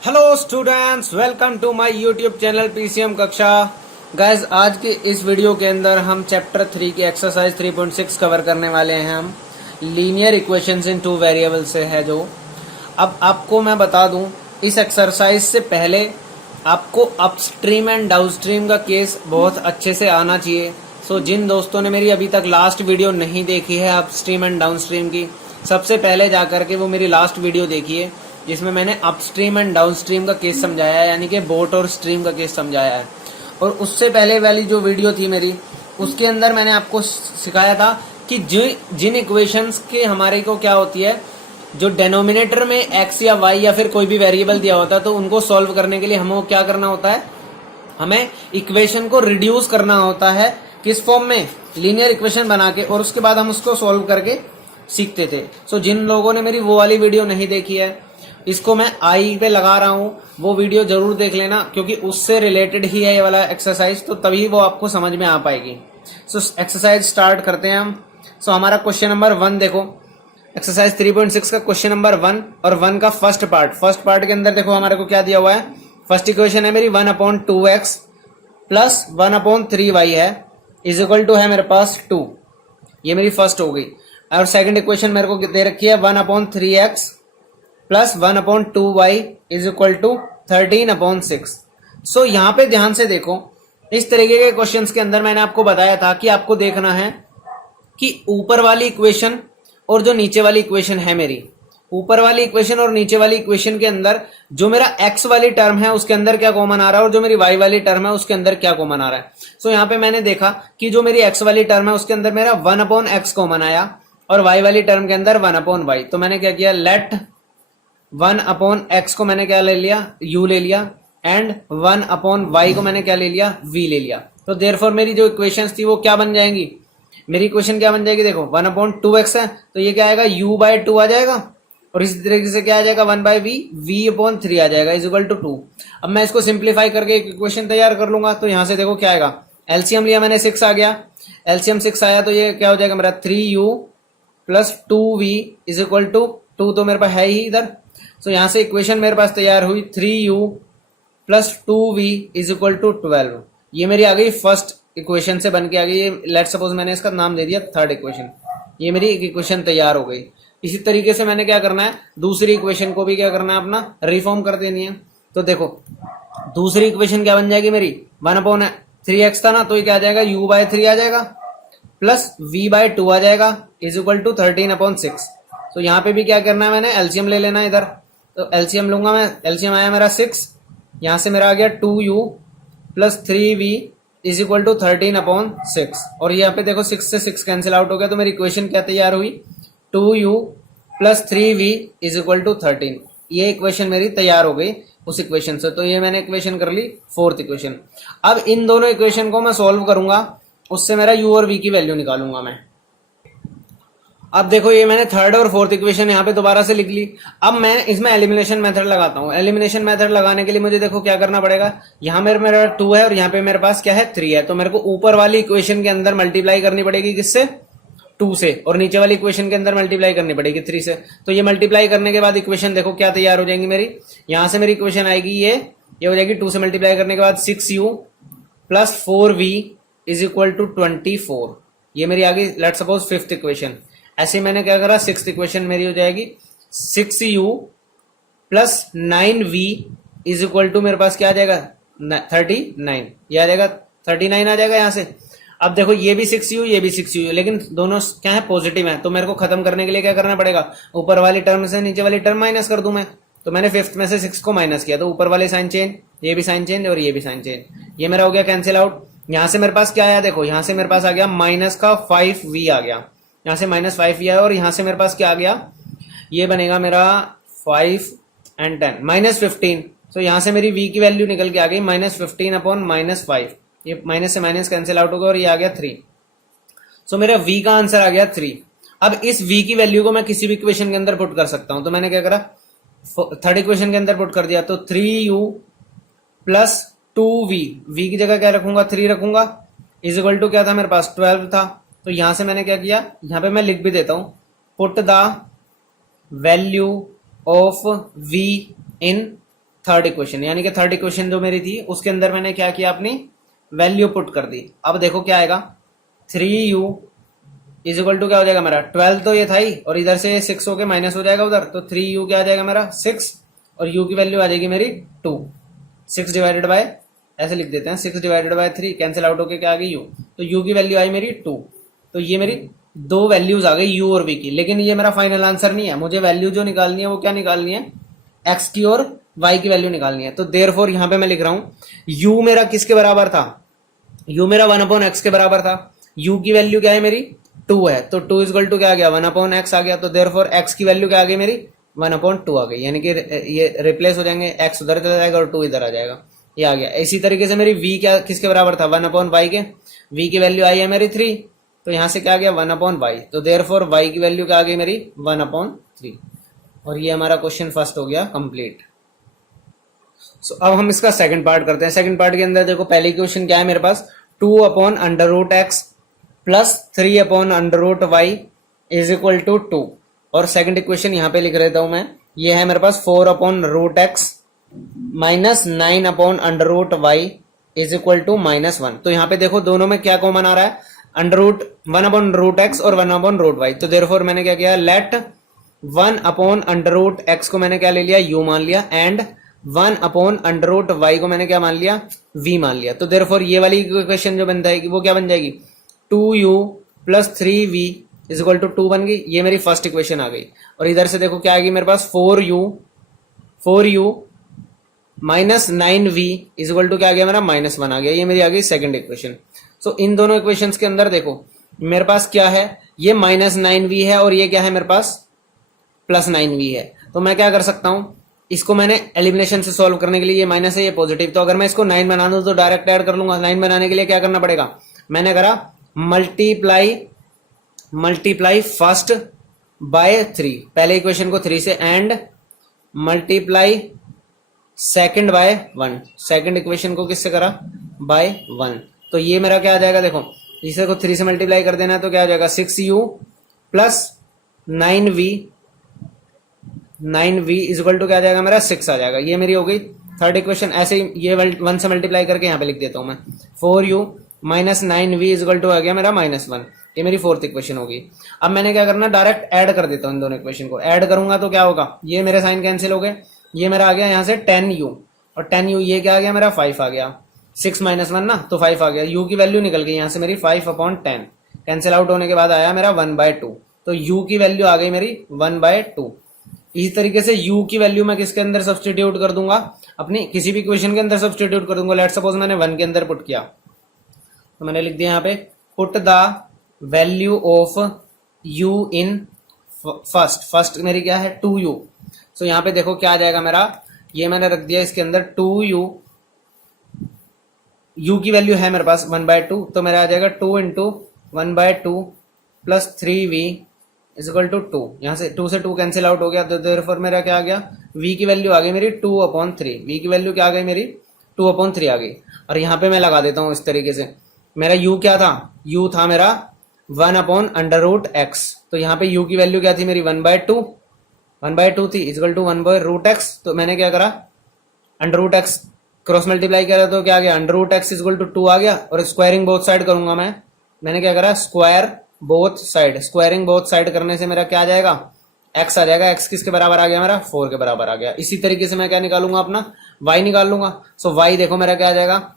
Hello students, welcome to my YouTube channel PCM कक्षा। Guys, आज के इस वीडियो के अंदर हम चैप्टर 3 की एक्सरसाइज 3.6 कवर करने वाले हैं। हम लीनियर इक्वेशंस इन टू वेरिएबल से है जो। अब आपको मैं बता दूं, इस एक्सरसाइज से पहले आपको अपस्ट्रीम एंड डाउनस्ट्रीम का केस बहुत अच्छे से आना चाहिए। सो जिन दोस्तों ने मेरी अभी तक लास्ट वीडियो नहीं देखी है अपस्ट्रीम एंड डाउनस्ट्रीम की, सबसे पहले जाकर के वो मेरी लास्ट वीडियो देखिए जिसमें मैंने अपस्ट्रीम एंड डाउनस्ट्रीम का केस समझाया है, यानी कि बोट और स्ट्रीम का केस समझाया है। और उससे पहले वाली जो वीडियो थी मेरी, उसके अंदर मैंने आपको सिखाया था कि जिन इक्वेशंस के हमारे को क्या होती है, जो डेनोमिनेटर में एक्स या वाई या फिर कोई भी वेरिएबल दिया होता है, तो उनको सॉल्व करने के लिए हमें क्या करना होता है, हमें इक्वेशन को रिड्यूस करना होता है। किस फॉर्म में? लीनियर इक्वेशन बना के, और उसके बाद हम उसको सॉल्व करके सीखते थे। सो जिन लोगों ने मेरी वो वाली वीडियो नहीं देखी है, इसको मैं आई पे लगा रहा हूं, वो वीडियो जरूर देख लेना, क्योंकि उससे रिलेटेड ही है ये वाला एक्सरसाइज, तो तभी वो आपको समझ में आ पाएगी। सो एक्सरसाइज स्टार्ट करते हैं हम। सो हमारा क्वेश्चन नंबर 1 देखो, एक्सरसाइज 3.6 का क्वेश्चन नंबर 1 और 1 का फर्स्ट पार्ट के अंदर देखो हमारे को क्या दिया हुआ है। फर्स्ट इक्वेशन है मेरी 1/2x प्लस 1/3y है, इज इक्वल टू है मेरे पास 2। ये मेरी फर्स्ट हो गई। और सेकंड इक्वेशन मेरे को दे रखी है 1/3x plus 1/2y is equal to 13/6। So यहाँ पे ध्यान से देखो, इस तरीके के क्वेश्चंस के अंदर मैंने आपको बताया था कि आपको देखना है कि ऊपर वाली इक्वेशन और जो नीचे वाली इक्वेशन है मेरी, ऊपर वाली इक्वेशन और नीचे वाली इक्वेशन के अंदर जो मेरा x वाली टर्म है उसके अंदर क्या कॉमन आ रहा है, और जो मेरी y वाली टर्म है उसके अंदर क्या कॉमन आ रहा है। सो यहाँ पे मैंने देखा कि जो मेरी x वाली टर्म है उसके अंदर मेरा 1/x कॉमन आया, और y वाली टर्म के अंदर 1/y। तो मैंने क्या किया, लेट 1/x को मैंने क्या ले लिया, u ले लिया, एंड 1/y को मैंने क्या ले लिया, v ले लिया। तो देयरफॉर मेरी जो इक्वेशंस थी वो क्या बन जाएंगी, मेरी इक्वेशन क्या बन जाएगी, देखो 1/2x है तो ये क्या आएगा, u/2 आ जाएगा, और इसी तरीके से क्या आ जाएगा 1/v, v/3 आ जाएगा, इज इक्वल टू 2। अब मैं इसको सिंप्लीफाई करके एक इक्वेशन तैयार कर लूंगा। तो यहां से देखो क्या आएगा, एलसीएम लिया मैंने 6 आ गया, एलसीएम 6 आया तो ये क्या हो जाएगा मेरा 3u plus 2v is equal to 2, तो मेरे पास है ही इधर। सो यहां से इक्वेशन मेरे पास तैयार हुई 3u plus 2v is equal to 12। ये मेरी आ गई फर्स्ट इक्वेशन से बन के आ गई। लेट सपोज मैंने इसका नाम दे दिया थर्ड इक्वेशन। ये मेरी एक इक्वेशन तैयार हो गई। इसी तरीके से मैंने क्या करना है, दूसरी इक्वेशन को भी क्या करना है, अपना रिफॉर्म कर देनी है। तो देखो दूसरी इक्वेशन क्या बन जाएगी मेरी, 1/3x था ना, तो ये क्या आ जाएगा, u/3 आ जाएगा प्लस v/2 आ जाएगा इज इक्वल टू 13/6। तो यहाँ पे भी क्या करना है, मैंने एलसीएम ले लेना है इधर। तो एलसीएम लूंगा मैं, एलसीएम आया मेरा 6, यहां से मेरा आ गया 2u plus 3v is equal to 13/6। और यहाँ पे देखो 6 से 6 कैंसिल आउट हो गया, तो मेरी इक्वेशन क्या तैयार हुई, 2u plus 3v is equal to 13। ये इक्वेशन मेरी तैयार हो गई उस इक्वेशन से। तो ये मैंने इक्वेशन कर ली फोर्थ इक्वेशन। अब इन दोनों इक्वेशन को मैं सॉल्व करूंगा, उससे मेरा u और v की वैल्यू निकालूंगा मैं। अब देखो ये मैंने थर्ड और फोर्थ इक्वेशन यहाँ पे दोबारा से लिख ली। अब मैं इसमें एलिमिनेशन मेथड लगाता हूँ। एलिमिनेशन मेथड लगाने के लिए मुझे देखो क्या करना पड़ेगा, यहाँ मेरा 2 है और यहाँ पे मेरे पास क्या है 3 है, तो मेरे को ऊपर वाली इक्वेशन के अंदर मल्टीप्लाई करनी पड़ेगी किससे, 2 से, और नीचे वाली इक्वेशन के अंदर मल्टीप्लाई करनी पड़ेगी 3 से। तो ये मल्टीप्लाई करने के बाद इक्वेशन देखो क्या तैयार हो जाएंगी मेरी, यहाँ से मेरी इक्वेशन आएगी ये हो जाएगी 2 से मल्टीप्लाई करने के बाद 6u plus 4v is equal to 24। ये मेरी आ गई लेट सपोज फिफ्थ इक्वेशन। ऐसे मैंने क्या करा, सिक्स्थ इक्वेशन मेरी हो जाएगी 6u plus 9v is equal to मेरे पास क्या आ जाएगा 39। ये आ जाएगा 39 आ जाएगा यहाँ से। अब देखो ये भी 6u ये भी 6u, लेकिन दोनों क्या है, पॉजिटिव है। तो मेरे को खत्म करने के लिए क्या करना पड़ेगा, ऊपर वाली टर्म से नीचे वाली टर्म माइनस कर दूं मैं। तो मैंने फिफ्थ में से 6 को माइनस किया, तो ऊपर वाले साइन चेंज, ये भी साइन चेंज और ये भी साइन चेंज, ये मेरा हो गया कैंसिल आउट। यहाँ से मेरे पास क्या आया, देखो यहाँ से मेरे पास आ गया माइनस का 5v आ गया, यहाँ से -5v आया, और यहाँ से मेरे पास क्या आ गया, ये बनेगा मेरा 5 and 10 -15। तो यहाँ से मेरी v की वैल्यू निकल के आ गई -15/-5। ये माइनस से माइनस कैंसिल आउट होगा और ये आ गया 3। सो मेरा v का आंसर आ गया 3। अब इस v की वैल्यू को मैं किसी भी इक्वेशन के अंदर पुट कर सकता हूं। तो मैंने क्या करा, थर्ड इक्वेशन के अंदर पुट कर दिया। तो 3u प्लस 2v, v की जगह क्या रखूंगा, 3 रखूंगा, इज इक्वल टू क्या था मेरे पास 12 था। तो यहां से मैंने क्या किया, यहां पे मैं लिख भी देता हूं, put the value of v in third equation, यानी कि थर्ड इक्वेशन जो मेरी थी उसके अंदर मैंने क्या किया, अपनी वैल्यू पुट कर दी। अब देखो क्या आएगा, 3u इज इक्वल टू क्या हो जाएगा मेरा 12, तो ये था ही, और इधर से 6 होके माइनस हो जाएगा उधर, तो 3u क्या आ जाएगा मेरा 6, और u की वैल्यू आ जाएगी मेरी 2। 6 डिवाइडेड बाय, ऐसे लिख देते हैं, 6 डिवाइडेड बाय 3 कैंसिल आउट होके क्या आ गई u, तो u की वैल्यू आई मेरी 2। तो ये मेरी दो वैल्यूज आ गई u और v की, लेकिन ये मेरा फाइनल आंसर नहीं है। मुझे वैल्यू जो निकालनी है वो क्या निकालनी है, x की और y की वैल्यू निकालनी है। तो देयरफॉर यहां पे मैं लिख रहा हूं u मेरा किसके बराबर था, u मेरा 1/x के बराबर था, u की वैल्यू क्या है मेरी 2 है, तो 2 इक्वल टू क्या आ गया 1/x आ गया, तो देयरफॉर x की वैल्यू क्या आ गई मेरी 1/2 आ गई, यानी कि ये रिप्लेस हो जाएंगे, x उधर चला जाएगा और 2 इधर आ जाएगा, ये आ गया। इसी तरीके से मेरी v क्या किसके बराबर था 1/y के, v की वैल्यू आई है मेरी 3, तो यहां से क्या आ गया 1/y, तो देयरफॉर y की वैल्यू क्या आ गई मेरी 1/3, और ये हमारा क्वेश्चन फर्स्ट हो गया कंप्लीट। सो अब हम इसका सेकंड पार्ट करते हैं। सेकंड पार्ट के अंदर देखो पहले क्वेश्चन क्या है मेरे पास, 2/√x plus 3/√y is equal to 2, और सेकंड इक्वेशन यहां पे लिख देता हूं मैं, ये है मेरे पास 4/√x minus 9/√y is equal to -1। तो यहां पे देखो दोनों में क्या कॉमन आ रहा है, √1/√x और 1/√y, तो देयरफॉर मैंने क्या किया, लेट 1/√x को मैंने क्या ले लिया u मान लिया, एंड 1/√y को मैंने क्या मान लिया v मान लिया। तो देयरफॉर ये वाली इक्वेशन जो बन जाएगी वो क्या बन जाएगी, 2u plus 3v is equal to 2 बन गई, ये मेरी फर्स्ट इक्वेशन आ गई। और इधर से देखो क्या आएगी मेरे पास 4u minus 9v is equal to क्या आ गया मेरा -1 आ गया, ये मेरी आ गई सेकंड इक्वेशन। सो इन दोनों इक्वेशंस के अंदर देखो मेरे पास क्या है, ये -9v है और ये क्या है मेरे पास +9v है। तो मैं क्या कर सकता हूं, इसको मैंने एलिमिनेशन से सॉल्व करने के लिए, ये माइनस है ये पॉजिटिव, तो अगर मैं इसको 9 बना दूं तो डायरेक्ट ऐड कर लूंगा। 9 बनाने के लिए क्या करना पड़ेगा, मैंने करा मल्टीप्लाई फर्स्ट बाय 3, पहले इक्वेशन को 3 से, and multiply second by 1, second equation को किससे करा बाय 1। तो ये मेरा क्या आ जाएगा, देखो इसे को 3 से मल्टीप्लाई कर देना है तो क्या आ जाएगा 6u plus 9v is equal to क्या आ जाएगा मेरा 6 आ जाएगा, ये मेरी हो गई थर्ड इक्वेशन। ऐसे ही ये 1 से मल्टीप्लाई करके यहाँ पे लिख देता हूं मैं, 4u minus 9v is equal to आ गया मेरा -1, ये मेरी फोर्थ इक्वेशन होगी। अब मैंने क्या करना, डायरेक्ट ऐड कर देता हूँ इन दोनों इक्वेशन को, ऐड करूंगा तो क्या होगा, ये मेरे साइन कैंसिल हो गए, ये मेरा आ गया यहाँ से 10u, और 10u ये क्या आ गया मेरा 5 आ गया, 6 -1 ना तो 5 आ गया, u की वैल्यू निकल गई यहाँ से मेरी 5/10, कैंसिल आउट होने के बाद आया मेरा 1/2, तो u की वैल्यू आ गई मेरी 1/2। इसी तरीके से u की वैल्यू मैं किसके अंदर सब्सटीट्यूट कर दूंगा, अपनी किसी भी इक्वेशन के अंदर सब्सटीट्यूट कर दूंगा। लेट्स सपोज मैंने 1 के अंदर पुट किया, तो मैंने लिख दिया यहाँ पे put the value of u in first मेरी क्या है 2u। सो यहाँ पे देखो क्या आ जाएगा मेरा, ये मैंने रख दिया इसके अंदर 2u, u की वैल्यू है मेरे पास 1/2, तो मेरा आ जाएगा 2 into 1/2 plus 3v is equal to 2, यहाँ से 2 से 2 कैंसिल आउट हो गया, तो देयरफॉर मेरा क्या आ गया, v की वैल्यू आ गई मेरी 2/3, v की वैल्यू क्या आ गई मेरी 2/3 आ गई। और यहाँ पे मैं लगा देता हूँ इस तरीके से, मेरा u क्या था, u था मेरा 1/√x, तो यहाँ पे u की वैल्यू क्या थी मेरी 1/2 थी इक्वल टू 1/√x, तो मैंने क्या करा √x क्रॉस मल्टीप्लाई करा तो क्या आ गया √x इक्वल टू 2 आ गया, और स्क्वायरिंग बोथ साइड करूंगा मैंने क्या करा square both side, squaring both side करने से मेरा क्या आ जाएगा x आ जाएगा, x किसके बराबर आ गया मेरा 4 के बराबर आ गया। इसी तरीके से मैं क्या निकालूंगा अपना y निकाल लूंगा। सो y देखो मेरा क्या आ जाएगा,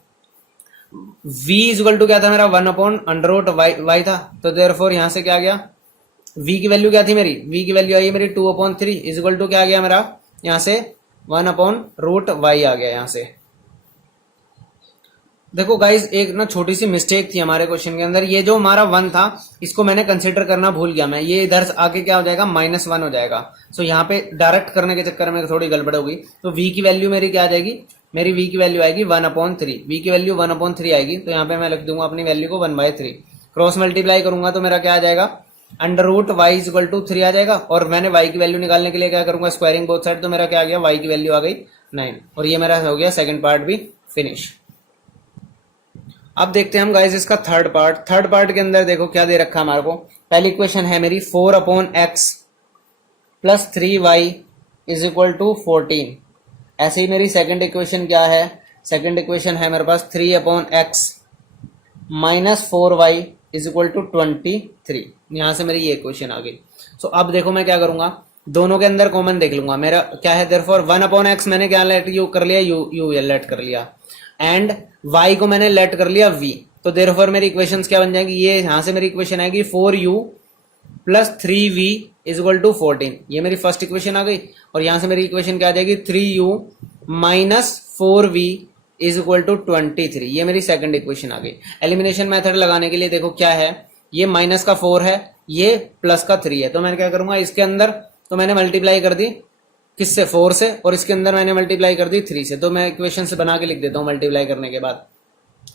v इक्वल टू क्या था मेरा 1/√y था, तो देयरफॉर यहां से क्या आ गया, v की वैल्यू क्या थी मेरी, v की वैल्यू आई मेरी 2/3 इज इक्वल टू क्या आ गया मेरा यहां से 1/√y आ गया। यहां से देखो गाइज एक ना छोटी सी मिस्टेक थी हमारे क्वेश्चन के अंदर, ये जो हमारा 1 था इसको मैंने कंसिडर करना भूल गया मैं, ये इधर आके क्या हो जाएगा -1 हो जाएगा। सो यहाँ पे डायरेक्ट करने के चक्कर में थोड़ी गड़बड़ होगी, तो v की वैल्यू मेरी क्या आ जाएगी, मेरी v की वैल्यू आएगी 1/3, v की वैल्यू 1/3 आएगी, तो यहाँ पे मैं लिख दूंगा अपनी वैल्यू को 1/3, क्रॉस मल्टीप्लाई करूंगा तो मेरा क्या आ जाएगा √y इक्वल टू 3 आ जाएगा, और मैंने y की वैल्यू निकालने के लिए क्या करूंगा स्क्वायरिंग बोथ साइड, तो मेरा क्या आ गया y की वैल्यू आ गई 9, और ये मेरा हो गया सेकंड पार्ट भी फिनिश। अब देखते हैं हम गाइस इसका थर्ड पार्ट के अंदर देखो क्या दे रखा हमारे को। पहली इक्वेशन है मेरी 4/x plus 3y is equal to 14, ऐसे ही मेरी सेकंड इक्वेशन क्या है, सेकंड इक्वेशन है मेरे पास 3/x minus 4y is equal to 23। यहां से मेरी ये इक्वेशन आ गई। सो अब देखो मैं क्या करूंगा, दोनों के अंदर कॉमन देख लूंगा। मेरा क्या है, देयरफॉर 1/x मैंने क्या लेट यू कर लिया, यू लेट कर लिया, एंड y को मैंने लेट कर लिया v। तो देयरफॉर मेरी इक्वेशंस क्या बन जाएगी, ये यहां से मेरी इक्वेशन आएगी 4u plus 3v is equal to 14। ये मेरी फर्स्ट इक्वेशन आ गई। और यहां से मेरी इक्वेशन क्या आ जाएगी, 3u minus 4v is equal to 23। ये मेरी सेकंड इक्वेशन आ गई। एलिमिनेशन मेथड लगाने के लिए देखो क्या है, ये माइनस का 4 है, ये प्लस का 3 है। तो मैं क्या करूंगा, इसके अंदर तो मैंने मल्टीप्लाई कर दी किससे, 4 से, और इसके अंदर मैंने मल्टीप्लाई कर दी 3 से। तो मैं इक्वेशन से बना के लिख देता हूँ मल्टीप्लाई करने के बाद।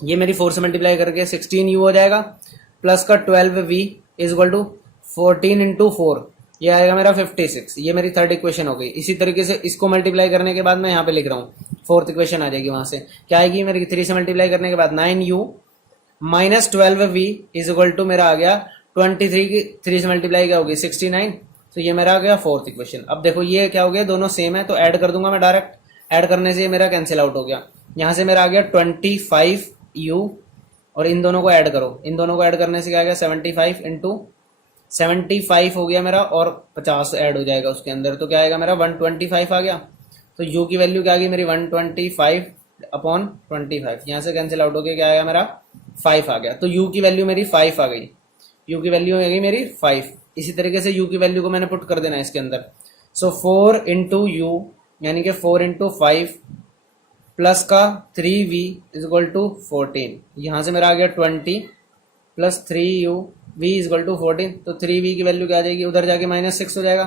ये मेरी 4 से मल्टीप्लाई करके 16u हो जाएगा, प्लस का 12v is equal to 14 into 4, ये आएगा मेरा 56। ये मेरी थर्ड इक्वेशन हो गई। इसी तरीके से इसको मल्टीप्लाई करने के बाद मैं यहाँ पे लिख रहा हूँ, फोर्थ इक्वेशन आ जाएगी। वहां से क्या आएगी मेरी, 3 से मल्टीप्लाई करने के बाद 9u minus 12v is equal to मेरा आ गया 23 की 3 से मल्टीप्लाई क्या होगी 69। तो ये मेरा आ गया फोर्थ इक्वेशन। अब देखो ये क्या हो गया, दोनों सेम है तो ऐड कर दूंगा मैं डायरेक्ट। ऐड करने से ये मेरा कैंसिल आउट हो गया। यहाँ से मेरा आ गया 25u, और इन दोनों को ऐड करो, इन दोनों को ऐड करने से क्या आ गया 75 इंटू 75 हो गया मेरा, और 50 ऐड हो जाएगा उसके अंदर, तो क्या आएगा मेरा 125 आ गया। तो u की वैल्यू क्या आ गई मेरी 125/25। यहाँ से कैंसिल आउट हो गया, क्या आएगा मेरा 5 आ गया। तो u की वैल्यू मेरी 5 आ गई, u की वैल्यू आ गई मेरी 5। इसी तरीके से u की वैल्यू को मैंने पुट कर देना है इसके अंदर। सो 4 इंटू यू यानी कि 4 इंटू 5 प्लस का 3v इज इक्वल टू 14। यहाँ से मेरा आ गया 20 plus 3u v is equal to 14। तो 3v की वैल्यू क्या आ जाएगी, उधर जाके -6 हो जाएगा।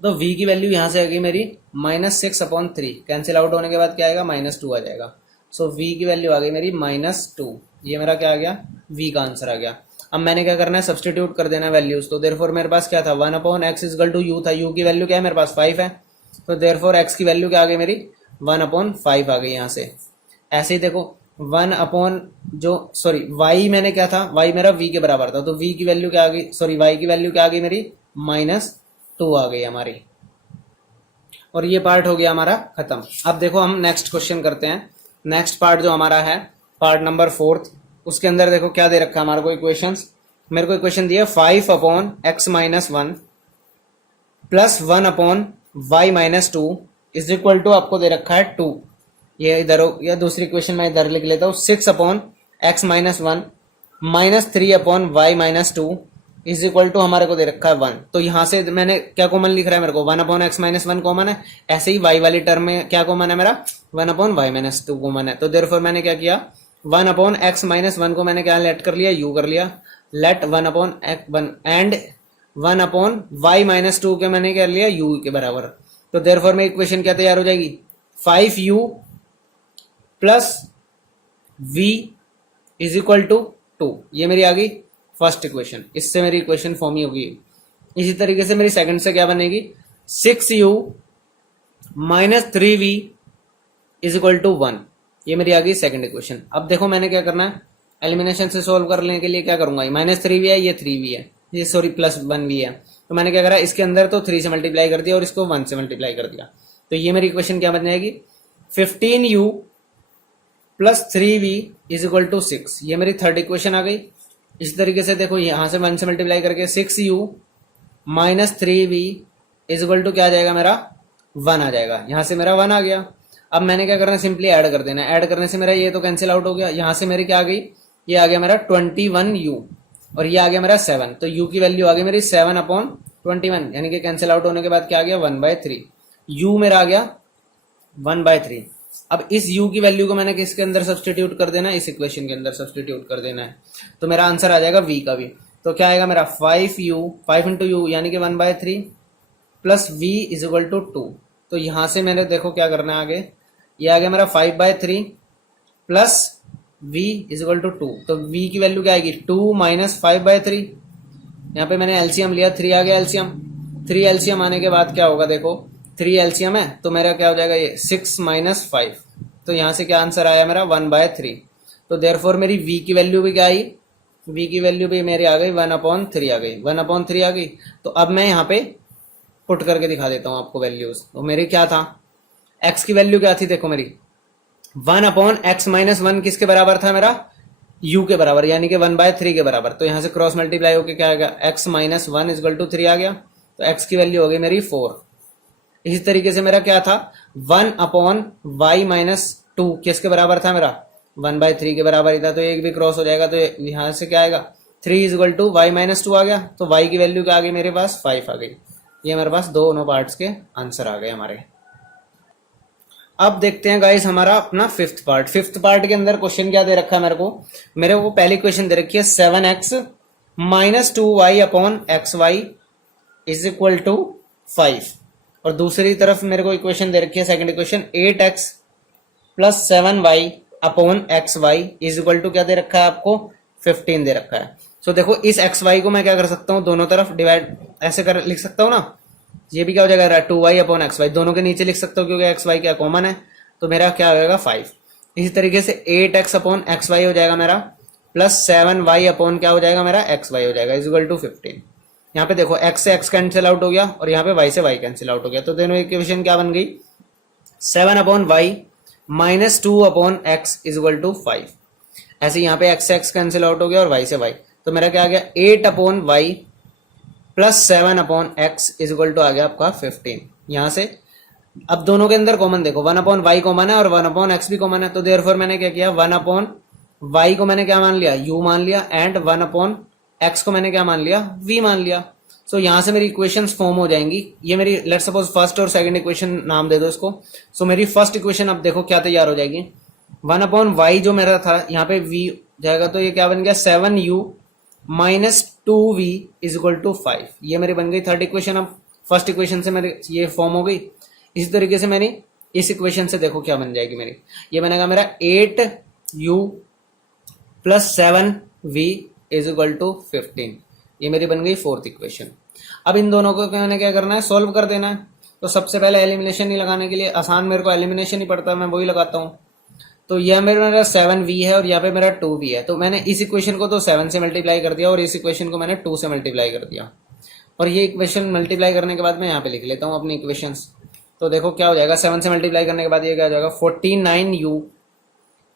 तो v की वैल्यू यहाँ से आ गई मेरी -6/3। कैंसिल आउट होने के बाद क्या आएगा, -2 आ जाएगा। सो v की वैल्यू आ गई मेरी -2। ये मेरा क्या आ गया, v का आंसर आ गया। अब मैंने क्या करना है, सब्सटीट्यूट कर देना वैल्यूज। तो देयरफॉर मेरे पास क्या था, 1/x is equal to u था। u की वैल्यू क्या है मेरे पास 5 है, तो देयरफॉर x की वैल्यू क्या आ गई मेरी 1/5 आ गई यहाँ से। ऐसे ही देखो 1 मैंने क्या था, y मेरा v के बराबर था, तो v की वैल्यू क्या आ गई, सॉरी y की वैल्यू क्या आ गई मेरी -2 आ गई हमारी। और ये पार्ट हो गया हमारा खत्म। अब देखो हम नेक्स्ट क्वेश्चन करते हैं। नेक्स्ट पार्ट जो हमारा है पार्ट नंबर 4, उसके अंदर देखो क्या दे रखा है हमारे को इक्वेशंस। मेरे को इक्वेशन दी है 5/x-1 plus 1/y-2 is equal to, आपको दे रखा है 2। ये इधर हो, या दूसरी इक्वेशन मैं इधर लिख लेता हूँ, 6/x-1 minus 3/y-2 is equal to हमारे को दे रखा है 1। तो यहाँ से मैंने क्या कॉमन लिख रहा है मेरे को, 1/x-1 कॉमन है। ऐसे ही y वाली टर्म में क्या कॉमन है मेरा, 1/y-2 कॉमन है। तो देयरफॉर मैंने क्या किया, 1/x-1 को मैंने क्या लेट कर लिया, u कर लिया, लेट 1/x1 एंड 1/y-2 के मैंने क्या लिया, u के बराबर। तो देयरफॉर मेरी इक्वेशन क्या तैयार हो जाएगी, 5u plus v is equal to 2। ये मेरी आ गई फर्स्ट इक्वेशन। इससे मेरी इक्वेशन फॉर्म ही होगी। इसी तरीके से मेरी सेकंड से क्या बनेगी, 6u minus 3v is equal to 1। ये मेरी आ गई सेकंड इक्वेशन। अब देखो मैंने क्या करना है, एलिमिनेशन से सोल्व करने के लिए क्या करूंगा, -3v है, ये 3v है, ये सॉरी +1v है। तो मैंने क्या करा, इसके अंदर तो 3 से मल्टीप्लाई कर दिया और इसको 1 से मल्टीप्लाई कर दिया। तो ये मेरी इक्वेशन क्या बन जाएगी, 15u plus 3v is equal to 6। ये मेरी थर्ड इक्वेशन आ गई। इसी तरीके से देखो यहाँ से 1 से मल्टीप्लाई करके 6u minus 3v is equal to क्या आ जाएगा मेरा 1 आ जाएगा। यहाँ से मेरा 1 आ गया। अब मैंने क्या करना है, सिंपली ऐड कर देना। ऐड करने से मेरा ये तो कैंसिल आउट हो गया। यहाँ से मेरी क्या आ गई, ये आ गया मेरा 21u और ये आ गया मेरा 7। तो u की वैल्यू आ गई मेरी 7/21, यानी कि कैंसिल आउट होने के बाद क्या आ गया 1/3। u मेरा आ गया 1/3। अब इस u की वैल्यू को मैंने किसके अंदर सब्सटीट्यूट कर देना है, इस इक्वेशन के अंदर सब्सटीट्यूट कर देना है। तो मेरा आंसर आ जाएगा v का भी। तो क्या आएगा मेरा 5 इंटू यू यानी कि 1/3 plus v is equal to 2। तो यहां से मैंने देखो क्या करना है आगे, ये आ गया मेरा 5/3 plus v is equal to 2। तो v की वैल्यू क्या आएगी 2 माइनस 5/3। यहाँ पे मैंने एलसीएम लिया, 3 आ गया एलसीएम। 3 एलसीएम आने के बाद क्या होगा, देखो 3 एलसीएम है तो मेरा क्या हो जाएगा ये 6 माइनस 5। तो यहाँ से क्या आंसर आया मेरा 1/3। तो देयरफॉर मेरी v की वैल्यू भी क्या आई, v की वैल्यू भी मेरी आ गई 1/3 आ गई, 1/3 आ गई। तो अब मैं यहाँ पे पुट करके दिखा देता हूँ आपको वैल्यूज। तो मेरी क्या था, एक्स की वैल्यू क्या थी देखो मेरी, 1/x-1 किसके बराबर था मेरा, u के बराबर, यानी कि 1/3 के बराबर। तो यहां से क्रॉस मल्टीप्लाई होकर क्या आ गया, x-1 इक्वल टू 3 आ गया। तो x की वैल्यू हो गई मेरी 4। इसी तरीके से मेरा क्या था, 1/y-2 किसके बराबर था मेरा, 1/3 के बराबर ही था। तो एक भी क्रॉस हो जाएगा, तो यहां से क्या आएगा, 3 इक्वल टू y-2 आ गया। तो y की वैल्यू क्या आ गई मेरे पास, 5 आ गई। ये मेरे पास दोनों पार्ट्स के आंसर आ गए हमारे। अब देखते हैं गाइस हमारा अपना फिफ्थ पार्ट। फिफ्थ पार्ट के अंदर क्वेश्चन क्या दे रखा है मेरे को पहली क्वेश्चन दे रखी है 7x-2y/xy इज इक्वल टू 5। और दूसरी तरफ मेरे को इक्वेशन दे रखी है, second equation 8x+7y/xy is equal to क्या दे रखा है आपको, 15 दे रखा है। सो देखो इस xy को मैं क्या कर सकता हूं, दोनों तरफ डिवाइड ऐसे कर लिख सकता हूं ना। ये भी क्या हो जाएगा, 2y/xy दोनों के नीचे लिख सकता हूँ क्योंकि xy क्या कॉमन है। तो मेरा क्या हो जाएगा 5। इसी तरीके से 8x/xy हो जाएगा मेरा, प्लस 7y/ क्या हो जाएगा मेरा, xy हो जाएगा, इज इक्वल टू 15। यहाँ पे देखो x से x कैंसिल आउट हो गया और यहाँ पे y से y कैंसिल आउट हो गया। तो दोनों इक्वेशन क्या बन गई, 7/y-2/x इज इक्वल टू 5। ऐसे यहाँ पे x से x कैंसिल आउट हो गया और y से y। तो मेरा क्या आ गया, 8/y plus 7/x is equal to आ गया आपका 15। यहां से अब दोनों के अंदर कॉमन देखो, 1/y कॉमन है और 1/x भी कॉमन है। तो देयरफॉर मैंने क्या किया, 1/y को मैंने क्या मान लिया, u मान लिया, एंड 1/x को मैंने क्या मान लिया, v मान लिया। सो यहां से मेरी इक्वेशंस फॉर्म हो जाएंगी। ये मेरी लेट्स सपोज फर्स्ट और सेकंड इक्वेशन नाम दे दो इसको। सो मेरी फर्स्ट इक्वेशन अब देखो क्या तैयार हो जाएगी, 1/y जो मेरा था यहाँ पे v जाएगा, तो ये क्या बन गया, 7u-2v इज इक्वल टू 5। ये मेरी बन गई थर्ड इक्वेशन। अब फर्स्ट इक्वेशन से मेरी ये फॉर्म हो गई। इसी तरीके से मैंने इस इक्वेशन से देखो क्या बन जाएगी मेरी, ये बनेगा मेरा 8u plus 7v is equal to 15। ये मेरी बन गई फोर्थ इक्वेशन। अब इन दोनों को मैंने क्या करना है, सॉल्व कर देना है। तो सबसे पहले एलिमिनेशन ही लगाने के लिए आसान मेरे को एलिमिनेशन ही पड़ता है, मैं वही लगाता हूँ। तो यह मेरा 7v है और यहाँ पे मेरा 2v है। तो मैंने इस इक्वेशन को तो 7 से मल्टीप्लाई कर दिया और इस इक्वेशन को मैंने 2 से मल्टीप्लाई कर दिया। और ये इक्वेशन मल्टीप्लाई करने के बाद मैं यहाँ पे लिख लेता हूँ अपनी इक्वेशंस। तो देखो क्या हो जाएगा, 7 से मल्टीप्लाई करने के बाद ये क्या हो जाएगा, 49u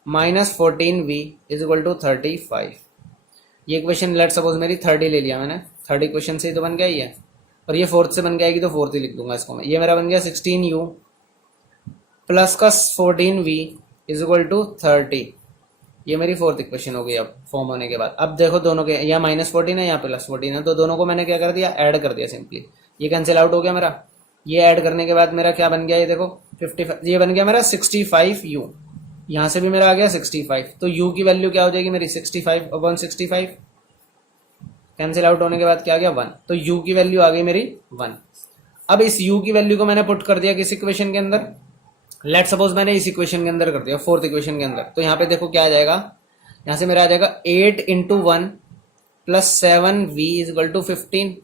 minus 14v is equal to 35। ये इक्वेशन लेट सपोज मेरी थर्ड ही ले लिया मैंने, थर्ड इक्वेशन से ही तो बन गया ही है। और ये फोर्थ से बन जाएगी तो फोर्थ ही लिख दूंगा इसको मैं। ये मेरा बन गया 16u प्लस का 14v इज इक्वल टू 30। ये मेरी फोर्थ इक्वेशन हो गई अब फॉर्म होने के बाद। अब देखो दोनों के, यहाँ -14 है, यहाँ +14 है, तो दोनों को मैंने क्या कर दिया, ऐड कर दिया सिंपली। ये कैंसिल आउट हो गया मेरा। ये ऐड करने के बाद मेरा क्या बन गया, ये देखो 55, ये बन गया मेरा 65u। यहाँ से भी मेरा आ गया 65। तो u की वैल्यू क्या हो जाएगी मेरी, 65/65। कैंसिल आउट होने के बाद क्या आ गया, 1। तो u की वैल्यू आ गई मेरी 1। अब इस u की वैल्यू को मैंने पुट कर दिया किस इक्वेशन के अंदर, लेट सपोज मैंने इस इक्वेशन के अंदर कर दिया, फोर्थ इक्वेशन के अंदर। तो यहाँ पे देखो क्या आ जाएगा, यहाँ से मेरा आ जाएगा 8 × 1 plus 7v is equal to 15।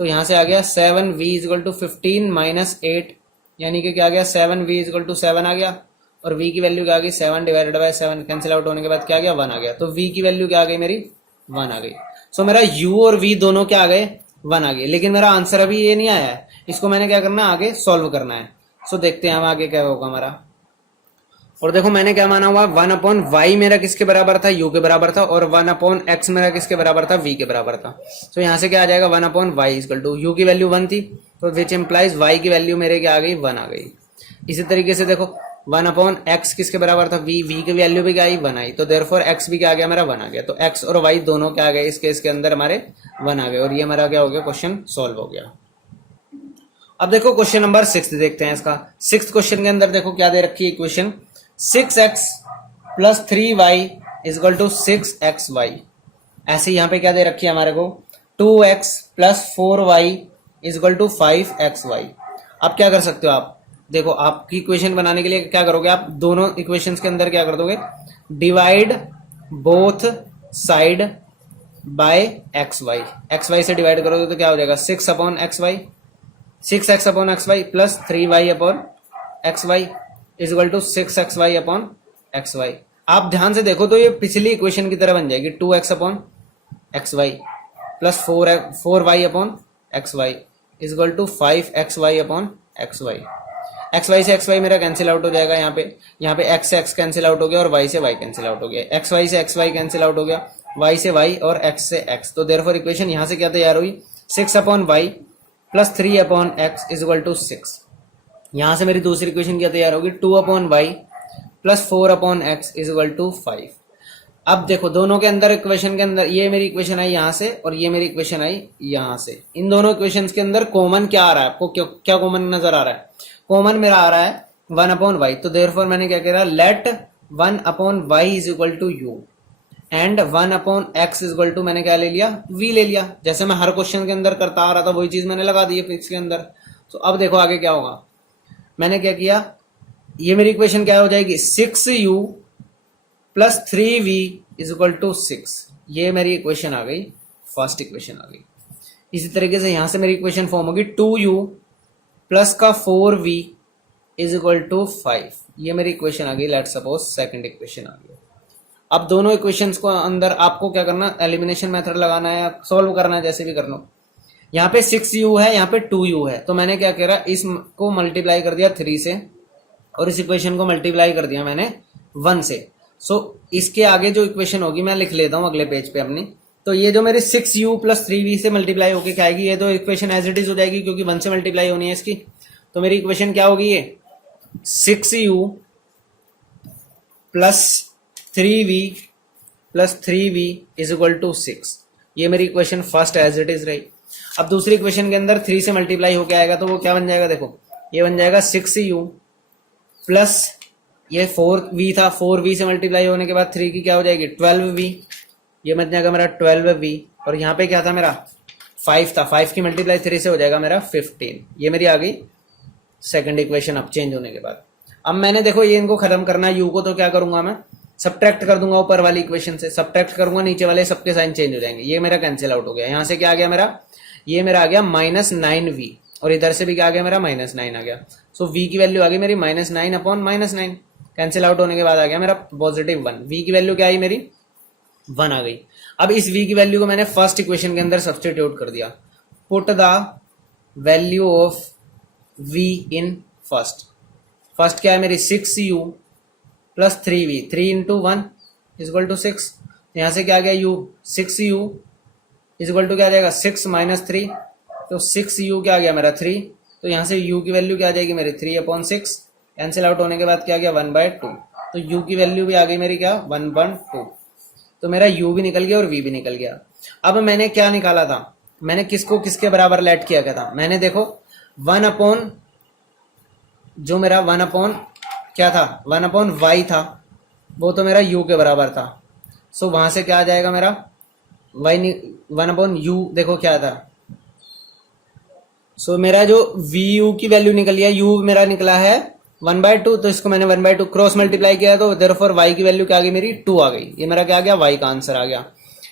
तो यहाँ से आ गया 7v is equal to 15 minus 8, यानी कि क्या आ गया, 7v इज इक्वल टू 7 आ गया। और v की वैल्यू क्या आ गई, 7 डिवाइडेड बाय 7, कैंसिल आउट होने के बाद क्या आ गया, 1 आ गया। तो v की वैल्यू क्या आ गई मेरी, 1 आ गई। सो मेरा u और v दोनों क्या आ गए, 1 आ गए। लेकिन मेरा आंसर अभी ये नहीं आया है, इसको मैंने क्या करना है, आगे सॉल्व करना है। सो देखते हैं हम आगे क्या होगा हमारा। और देखो मैंने क्या माना हुआ, 1/y मेरा किसके बराबर था, u के बराबर था, और 1/x मेरा किसके बराबर था, v के बराबर था। तो यहाँ से क्या आ जाएगा, 1/y इक्वल टू, u की वैल्यू 1 थी, तो विच इम्प्लाइज y की वैल्यू मेरे क्या आ गई, 1 आ गई। इसी तरीके से देखो 1/x किसके बराबर था, v की वैल्यू भी क्या आई, 1 आई। तो देयरफॉर x भी क्या आ गया मेरा, 1 आ गया। तो x और y दोनों क्या आ गए इस केस के अंदर हमारे 1 आ गए। और ये हमारा क्या हो गया, क्वेश्चन सॉल्व हो गया। अब देखो क्वेश्चन नंबर 6 देखते हैं इसका। 6th क्वेश्चन के अंदर देखो क्या दे रखी है equation, 6x plus 3y is equal to 6xy। ऐसे यहाँ पे क्या दे रखी है हमारे को, 2x plus 4y is equal to 5xy। अब क्या कर सकते हो आप, देखो आपकी इक्वेशन बनाने के लिए क्या करोगे आप, दोनों इक्वेशंस के अंदर क्या कर दोगे, divide both side by xy। xy से डिवाइड करोगे तो क्या हो जाएगा, 6x/xy plus 3y/xy is equal to 6xy/xy। आप ध्यान से देखो तो ये पिछली इक्वेशन की तरह बन जाएगी, 2x/xy plus 4y/xy is equal to 5xy/xy। X Y से एक्स वाई मेरा कैंसिल आउट हो जाएगा, यहाँ पे एक्स से एक्स कैंसिल आउट हो गया और वाई से वाई कैंसिल आउट हो गया, एक्स वाई से एक्स वाई कैंसिल आउट हो गया, वाई से वाई और एक्स से एक्स। तो देयरफॉर इक्वेशन यहाँ से क्या तैयार हुई, 6 upon Y plus 3 upon X is equal to 6। यहाँ से मेरी दूसरी इक्वेशन क्या तैयार होगी, 2 upon Y plus 4 upon X is equal to 5। अब देखो दोनों के अंदर इक्वेशन के अंदर ये मेरी इक्वेशन आई यहाँ से और ये मेरी इक्वेशन आई यहाँ से। इन दोनों इक्वेशंस के अंदर कॉमन क्या आ रहा है, आपको क्या कॉमन नजर आ रहा है, कॉमन मेरा आ रहा है 1 अपॉन वाई। तो देयरफॉर मैंने क्या कहा, let 1 upon Y is equal to you and 1 upon X is equal to मैंने क्या ले लिया, वी ले लिया। जैसे मैं हर क्वेश्चन के अंदर करता आ रहा था वही चीज मैंने लगा दी है फिक्स के अंदर। तो अब देखो आगे क्या होगा, मैंने क्या किया, ये मेरी इक्वेशन क्या हो जाएगी, 6u plus 3v is equal to 6। ये मेरी इक्वेशन आ गई, फर्स्ट इक्वेशन आ गई। इसी तरीके से यहां से मेरी इक्वेशन फॉर्म होगी 2u प्लस का 4v इज इक्वल टू 5। ये मेरी इक्वेशन आ गई, लेट सपोज सेकंड इक्वेशन आ गई। अब दोनों इक्वेशंस को अंदर आपको क्या करना, एलिमिनेशन मेथड लगाना है, सॉल्व करना है, जैसे भी कर लो। यहाँ पे 6u है, यहाँ पे 2u है, तो मैंने क्या करा, इसको मल्टीप्लाई कर दिया 3 से और इस इक्वेशन को मल्टीप्लाई कर दिया मैंने 1 से। सो इसके आगे जो इक्वेशन होगी मैं लिख लेता हूं अगले पेज पे अपनी। तो ये जो मेरी 6u प्लस 3v से मल्टीप्लाई होके क्या आएगी, ये तो इक्वेशन एज इट इज हो जाएगी क्योंकि 1 से मल्टीप्लाई होनी है इसकी। तो मेरी इक्वेशन क्या होगी, ये 6u plus 3v plus 3v is equal to 6। ये मेरी equation first as it is रही। अब दूसरी इक्वेशन के अंदर 3 से मल्टीप्लाई होके आएगा तो वो क्या बन जाएगा, देखो ये बन जाएगा 6u प्लस ये 4v था, 4v से मल्टीप्लाई होने के बाद 3 की क्या हो जाएगी 12v, ये बन जाएगा मेरा 12v। और यहाँ पे क्या था मेरा 5 था, 5 की मल्टीप्लाई 3 से हो जाएगा मेरा 15। ये मेरी आ गई सेकंड इक्वेशन अब चेंज होने के बाद। अब मैंने देखो ये इनको खत्म करना है u को, तो क्या करूंगा मैं, सब्ट्रैक्ट कर दूंगा ऊपर वाली इक्वेशन से, सब्ट्रैक्ट करूंगा नीचे वाले सबके साइन चेंज हो जाएंगे। ये मेरा कैंसिल आउट हो गया, यहाँ से क्या आ गया मेरा, ये मेरा आ गया -9v और इधर से भी क्या आ गया मेरा -9 आ गया। सो v की वैल्यू आ गई मेरी -9 अपॉन -9, कैंसिल आउट होने के बाद आ गया मेरा पॉजिटिव 1। v की वैल्यू क्या आई मेरी 1 आ गई। अब इस v की वैल्यू को मैंने फर्स्ट इक्वेशन के अंदर सब्स्टिट्यूट कर दिया, put the value of v in first क्या है मेरी 6u plus 3v, 3 into 1 is equal to 6। यहाँ से क्या आ गया u, 6u is equal to क्या आ जाएगा 6 माइनस 3, तो 6u क्या आ गया मेरा 3। तो यहाँ से u की वैल्यू क्या आ जाएगी मेरी 3 अपॉन 6, कैंसिल आउट होने के बाद क्या आ गया 1/2। तो u की वैल्यू भी आ गई मेरी क्या 1/2। तो मेरा u भी निकल गया और v भी निकल गया। अब मैंने क्या निकाला था, मैंने किसको किसके बराबर लेट किया गया था, मैंने देखो 1 अपॉन जो मेरा 1 अपॉन क्या था 1 अपॉन y था वो तो मेरा u के बराबर था। सो वहां से क्या आ जाएगा मेरा 1 अपॉन u, देखो क्या था, सो मेरा जो vu की वैल्यू निकली है, u मेरा निकला है 1/2, तो इसको मैंने 1/2 क्रॉस मल्टीप्लाई किया तो देयरफॉर y की वैल्यू क्या आ गई मेरी 2 आ गई। ये मेरा क्या आ गया y का आंसर आ गया।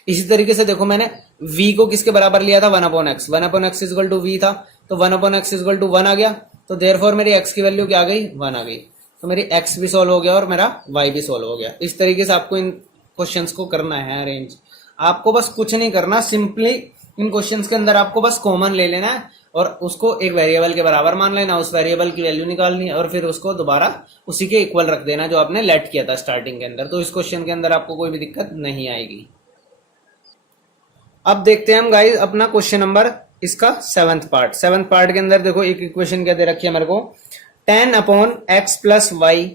इसी तरीके से देखो मैंने v को किसके बराबर लिया था 1 upon x, 1 upon x equal to v था, तो 1 अपॉन x इक्वल टू 1 आ गया। तो देयरफॉर मेरी x की वैल्यू क्या आ गई 1 आ गई। तो मेरी x भी सॉल्व हो गया और मेरा y भी सॉल्व हो गया। इस तरीके से आपको इन क्वेश्चंस को करना है अरेंज। आपको बस कुछ नहीं करना, सिंपली इन क्वेश्चंस के अंदर आपको बस कॉमन ले लेना है और उसको एक वेरिएबल के बराबर मान लेना, उस वेरिएबल की वैल्यू निकालनी है और फिर उसको दोबारा उसी के इक्वल रख देना जो आपने लेट किया था स्टार्टिंग के अंदर। तो इस क्वेश्चन के अंदर आपको कोई भी दिक्कत नहीं आएगी। अब देखते हैं हम गाइस अपना क्वेश्चन नंबर इसका 7th पार्ट के अंदर देखो एक इक्वेशन क्या दे रखी है मेरे को, 10 upon X plus Y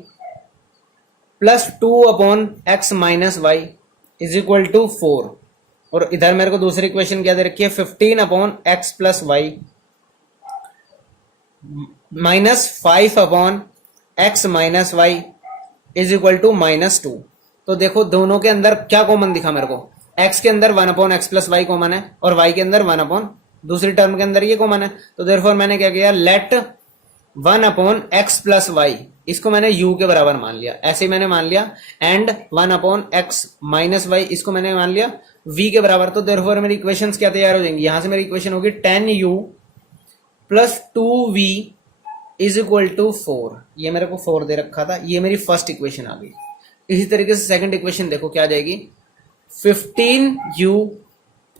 plus 2 upon X minus Y is equal to 4। और इधर मेरे को दूसरी इक्वेशन क्या दे रखी है 15 upon X plus Y minus 5 upon X minus Y is equal to -2। तो देखो दोनों के अंदर क्या कॉमन दिखा मेरे को, x के अंदर 1 upon X plus Y common है और y के अंदर 1 अपॉन दूसरी टर्म के अंदर ये कॉमन है। तो देयरफॉर मैंने क्या किया, let 1 upon X plus Y, इसको मैंने u के बराबर मान लिया, ऐसे ही मैंने मान लिया, and 1 upon X minus Y इसको मैंने मान लिया v के बराबर। तो देयरफॉर मेरी इक्वेशंस क्या तैयार हो जाएंगी, यहां से मेरी इक्वेशन होगी 10u plus 2v is equal to 4। ये मेरे को 4 दे रखा था, ये मेरी फर्स्ट इक्वेशन आ गई। इसी तरीके से सेकंड इक्वेशन देखो क्या आ जाएगी, 15u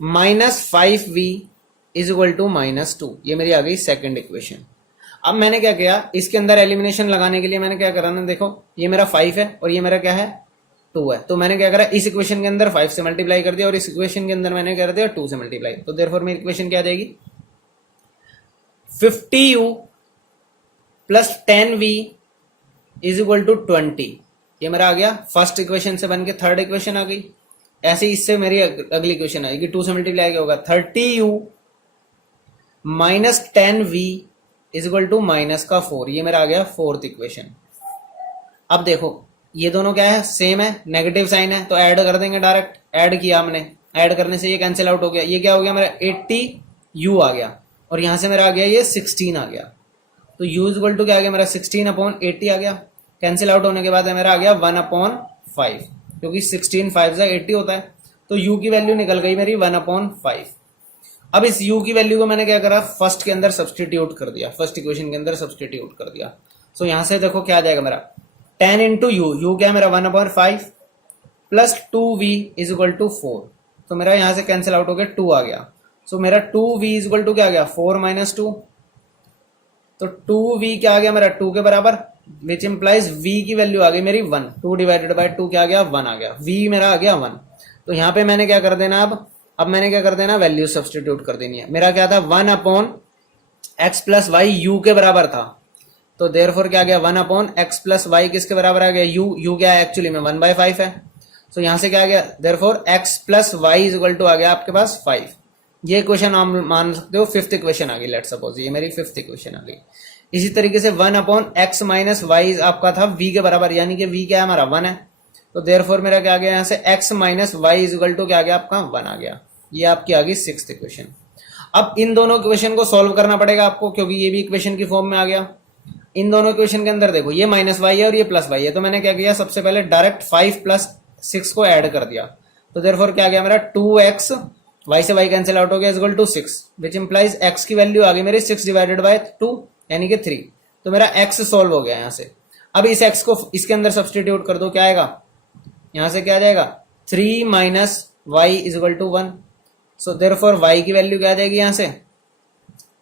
minus 5v is equal to -2। ये मेरी आ गई सेकंड इक्वेशन। अब मैंने क्या किया, इसके अंदर एलिमिनेशन लगाने के लिए मैंने क्या करा ना, देखो ये मेरा 5 है और ये मेरा क्या है 2 है, तो मैंने क्या करा इस इक्वेशन के अंदर 5 से मल्टीप्लाई कर दिया और इस इक्वेशन के अंदर मैंने कर दिया 2 से मल्टीप्लाई। तो देयरफॉर मेरी इक्वेशन क्या आ जाएगी 50u plus 10v is equal to 20। ये मेरा आ गया फर्स्ट इक्वेशन से बन के थर्ड इक्वेशन आ गई। ऐसे ही इससे मेरी अगली इक्वेशन आएगी 2 से मल्टीप्लाई क्या होगा 30u minus 10v is equal to minus का 4। ये मेरा आ गया फोर्थ इक्वेशन। अब देखो ये दोनों क्या है सेम है, नेगेटिव साइन है तो ऐड कर देंगे, डायरेक्ट ऐड किया हमने, ऐड करने से ये कैंसिल आउट हो गया। ये क्या हो गया मेरा 80u आ गया और यहां से मेरा आ गया ये 16 आ गया। तो u इज इक्वल टू क्या आ गया मेरा 16/80 आ गया। कैंसिल आउट होने के बाद मेरा आ गया 1/5 क्योंकि 16 5 से 80 होता है। तो u की वैल्यू निकल गई मेरी 1/5। अब इस u की वैल्यू को मैंने क्या करा फर्स्ट के अंदर सब्सटीट्यूट कर दिया, फर्स्ट इक्वेशन के अंदर सब्सटीट्यूट कर दिया। सो यहां से देखो क्या आ जाएगा मेरा 10 इंटू यू क्या है मेरा 1/5 plus 2v is equal to 4। तो मेरा यहां से कैंसिल आउट हो गया 2 आ गया। सो मेरा 2v इज इक्वल टू क्या आ गया 4 माइनस 2। तो 2v क्या आ गया मेरा 2 के बराबर, विच इंप्लाइज v की वैल्यू आ गई मेरी 1। 2 डिवाइडेड बाय 2 क्या आ गया 1 आ गया, v मेरा आ गया 1। तो यहाँ पे मैंने क्या कर देना अब मैंने क्या कर देना वैल्यू सब्सटीट्यूट कर देनी है। मेरा क्या था 1/x प्लस वाई यू के बराबर था। तो देयरफॉर क्या आ गया 1/x प्लस वाई किसके बराबर आ गया u क्या है एक्चुअली में 1/5 है। सो यहां से क्या आ गया therefore x plus y is equal to आ गया आपके पास 5। ये इक्वेशन आप मान सकते हो फिफ्थ इक्वेशन आ गई। लेट सपोज ये मेरी फिफ्थ इक्वेशन आ गई। इसी तरीके से 1/x माइनस वाई आपका था v के बराबर, यानी कि v क्या है हमारा 1 है। तो देयरफॉर मेरा क्या आ गया यहाँ से x minus Y is equal to क्या आ गया आपका 1 आ गया। ये आपकी आ गई सिक्स्थ इक्वेशन। अब इन दोनों इक्वेशन को सॉल्व करना पड़ेगा आपको क्योंकि ये भी इक्वेशन की फॉर्म में आ गया। इन दोनों इक्वेशन के अंदर देखो ये माइनस वाई है और ये प्लस वाई है। तो मैंने क्या किया सबसे पहले डायरेक्ट 5 प्लस 6 को ऐड कर दिया। तो देयरफॉर क्या आ गया मेरा 2x, y से y कैंसिल आउट हो गया, is equal to 6, which implies x की वैल्यू आ गई मेरी 6 डिवाइडेड बाय 2 यानी कि 3। तो मेरा x सॉल्व हो गया यहाँ से। अब इस x को इसके अंदर सब्सटीट्यूट कर दो, क्या आएगा यहां से क्या आ जाएगा 3 minus Y is equal to 1। So therefore y की वैल्यू क्या आ जाएगी, यहां से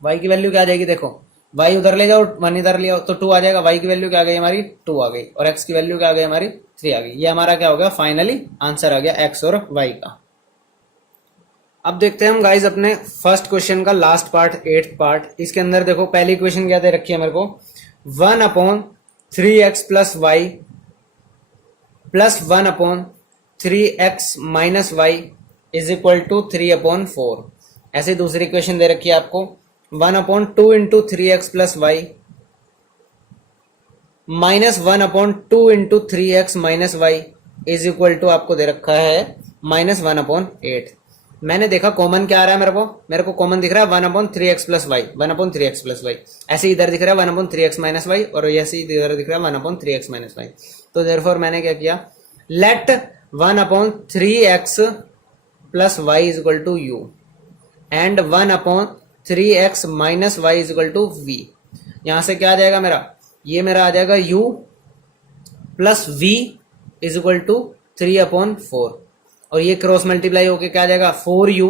y की वैल्यू क्या आ जाएगी, देखो y उधर ले जाओ 1 इधर ले आओ तो 2 आ जाएगा। y की वैल्यू क्या आ गई हमारी 2 आ गई और x की वैल्यू क्या आ गई हमारी 3 आ गई। ये हमारा क्या हो गया फाइनली आंसर आ गया x और y का। अब देखते हैं हम गाइज अपने फर्स्ट क्वेश्चन का लास्ट पार्ट 8th पार्ट। इसके अंदर देखो पहली इक्वेशन क्या दे रखी है मेरे को 1/3x plus Y plus 1/3x minus Y is equal to 3/4। ऐसे दूसरी इक्वेशन दे रखी है आपको 1/2 into 3x plus Y minus 1/2 into 3x minus Y is equal to आपको दे रखा है माइनस 1/8। मैंने देखा कॉमन क्या आ रहा है मेरे को कॉमन दिख रहा है 1/3x plus Y 1/3x plus Y. ऐसे इधर दिख रहा है 1/3x माइनस वाई और ऐसे इधर दिख रहा है 1/3x माइनस वाई। तो देयरफॉर मैंने क्या किया let 1/3x plus y is equal to you and 1/3x minus Y is equal to v. यहां से क्या आ जाएगा मेरा, ये मेरा आ जाएगा u plus v is equal to 3/4 और ये क्रॉस मल्टीप्लाई होके क्या आ जाएगा 4u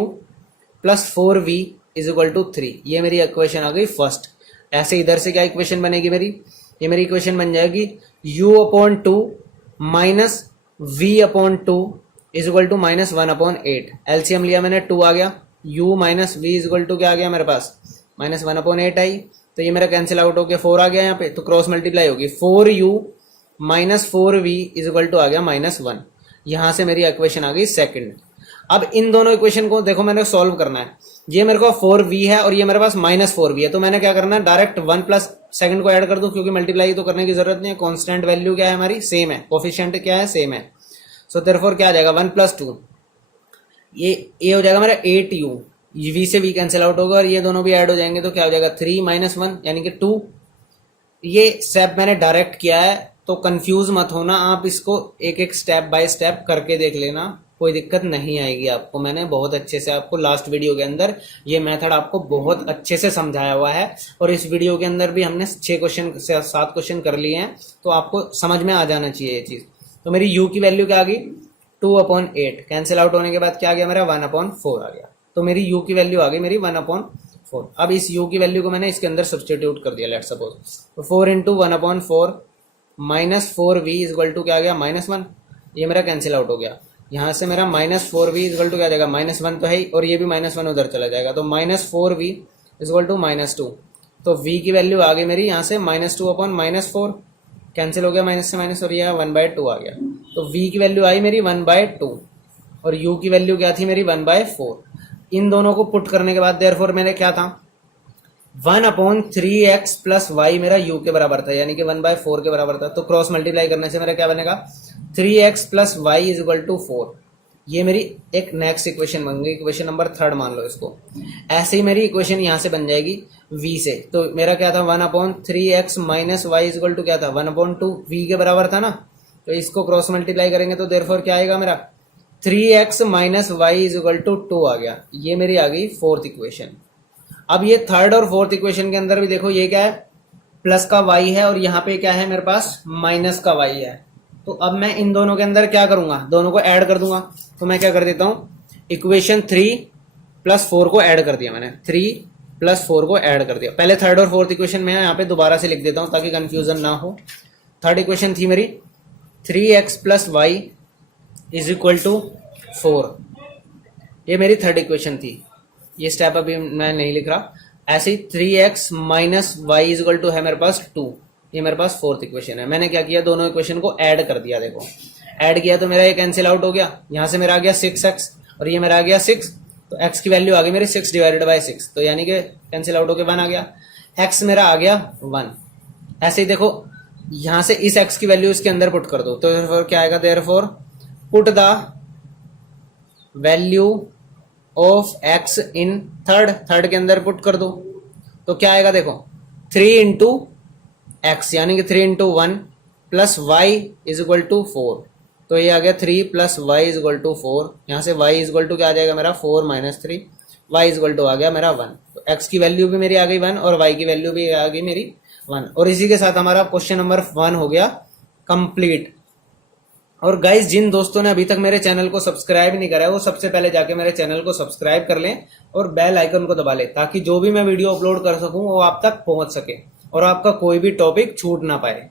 plus 4v is equal to 3। ये मेरी इक्वेशन आ गई फर्स्ट। ऐसे इधर से क्या इक्वेशन बनेगी मेरी, ये मेरी इक्वेशन बन जाएगी u/2 minus v/2 is equal to minus 1/8। LCM लिया मैंने 2 आ गया, u minus v is equal to क्या आ गया मेरे पास माइनस 1/8 आई। तो ये मेरा कैंसिल आउट हो गया 4 आ गया यहाँ पे, तो क्रॉस मल्टीप्लाई होगी 4u minus 4v is equal to आ गया -1। यहां से मेरी इक्वेशन आ गई सेकंड। अब इन दोनों इक्वेशन को देखो मैंने सॉल्व करना है। ये मेरे को 4v है और ये मेरे पास -4v है। तो मैंने क्या करना है डायरेक्ट 1 प्लस सेकंड को ऐड कर दूं क्योंकि मल्टीप्लाई तो करने की जरूरत नहीं है। कांस्टेंट वैल्यू क्या है हमारी सेम है, कोफिशिएंट क्या है सेम है। सो देयरफॉर क्या आ जाएगा 1 + 2 ये हो जाएगा मेरा 8u, v से v कैंसिल आउट होगा और ये दोनों भी ऐड हो जाएंगे तो क्या हो जाएगा 3 - 1 यानी कि 2। ये स्टेप मैंने डायरेक्ट किया है तो कंफ्यूज मत होना, आप इसको एक एक स्टेप बाय स्टेप करके देख लेना, कोई दिक्कत नहीं आएगी आपको। मैंने बहुत अच्छे से आपको लास्ट वीडियो के अंदर ये मेथड आपको बहुत अच्छे से समझाया हुआ है और इस वीडियो के अंदर भी हमने 6 क्वेश्चन से 7 क्वेश्चन कर लिए हैं तो आपको समझ में आ जाना चाहिए ये चीज। तो मेरी u की वैल्यू क्या आ गई 2/8, कैंसिल आउट होने के बाद क्या आ गया मेरा 1/4 आ गया। तो मेरी u की वैल्यू आ गई मेरी 1/4 4। अब इस u की वैल्यू को मैंने इसके अंदर सब्सटीट्यूट कर दिया, लेट सपोज, तो 4 into 1/4 minus 4v is equal to क्या आ गया, -1। ये मेरा कैंसिल आउट हो गया। यहाँ से मेरा -4v इज इक्वल टू क्या आ जाएगा, -1 तो है ही, और ये भी -1 उधर चला जाएगा, तो -4v इज इक्वल टू -2। तो v की वैल्यू आ गई मेरी यहाँ से -2/-4, कैंसिल हो गया माइनस से माइनस, और यह 1/2 आ गया। तो v की वैल्यू आई मेरी 1/2 और u की वैल्यू क्या थी मेरी 1/4। इन दोनों को पुट करने के बाद देयरफॉर मेरे क्या था, 1/3x प्लस वाई मेरा u के बराबर था, यानी कि 1/4 के बराबर था। तो क्रॉस मल्टीप्लाई करने से मेरा क्या बनेगा, 3x plus y is equal to 4। ये मेरी एक नेक्स्ट इक्वेशन बन गई, इक्वेशन नंबर 3 मान लो इसको। ऐसे ही मेरी इक्वेशन यहाँ से बन जाएगी v से। तो मेरा क्या था, 1/3x minus Y is equal to क्या था, 1/2 v के बराबर था ना। तो इसको क्रॉस मल्टीप्लाई करेंगे तो देयरफॉर क्या आएगा मेरा, 3x minus Y is equal to 2 आ गया। ये मेरी आ गई फोर्थ इक्वेशन। अब ये थर्ड और फोर्थ इक्वेशन के अंदर भी देखो, ये क्या है, प्लस का y है और यहाँ पे क्या है मेरे पास, माइनस का y है। तो अब मैं इन दोनों के अंदर क्या करूंगा, दोनों को ऐड कर दूंगा। तो मैं क्या कर देता हूँ, इक्वेशन 3 प्लस 4 को ऐड कर दिया मैंने, 3 प्लस 4 को ऐड कर दिया। पहले थर्ड और फोर्थ इक्वेशन में यहाँ पे दोबारा से लिख देता हूँ ताकि कंफ्यूजन ना हो। थर्ड इक्वेशन थी मेरी 3x plus y is equal to 4, ये मेरी थर्ड इक्वेशन थी। ये स्टेप अभी मैं नहीं लिख रहा। ऐसे ही 3x minus Y is equal to है मेरे पास 2, ये मेरे पास फोर्थ इक्वेशन है। मैंने क्या किया, दोनों इक्वेशन को ऐड कर दिया। देखो ऐड किया तो मेरा ये कैंसिल आउट हो गया, यहाँ से मेरा आ गया 6x और ये मेरा आ गया 6, तो x की वैल्यू आ गई मेरी 6 डिवाइडेड बाई 6, तो यानी कि कैंसिल आउट होकर 1 आ गया, x मेरा आ गया 1। ऐसे ही देखो यहाँ से इस x की वैल्यू इसके अंदर पुट कर दो, तो क्या आएगा, therefore put the value of x in third के अंदर पुट कर दो। तो क्या आएगा देखो, 3 इंटू एक्स यानी कि 3 into 1 plus y is equal to 4। तो ये आ गया 3 plus y is equal to 4। यहाँ से y इज इक्वल टू क्या आ जाएगा मेरा, 4 minus 3, y is equal to आ गया मेरा 1। तो x की वैल्यू भी मेरी आ गई 1 और y की वैल्यू भी आ गई मेरी 1। और इसी के साथ हमारा क्वेश्चन नंबर 1 हो गया कंप्लीट। और गाइज, जिन दोस्तों ने अभी तक मेरे चैनल को सब्सक्राइब नहीं करा है वो सबसे पहले जाके मेरे चैनल को सब्सक्राइब कर लें और बेल आइकन को दबा लें, ताकि जो भी मैं वीडियो अपलोड कर सकूं वो आप तक पहुंच सके और आपका कोई भी टॉपिक छूट ना पाए।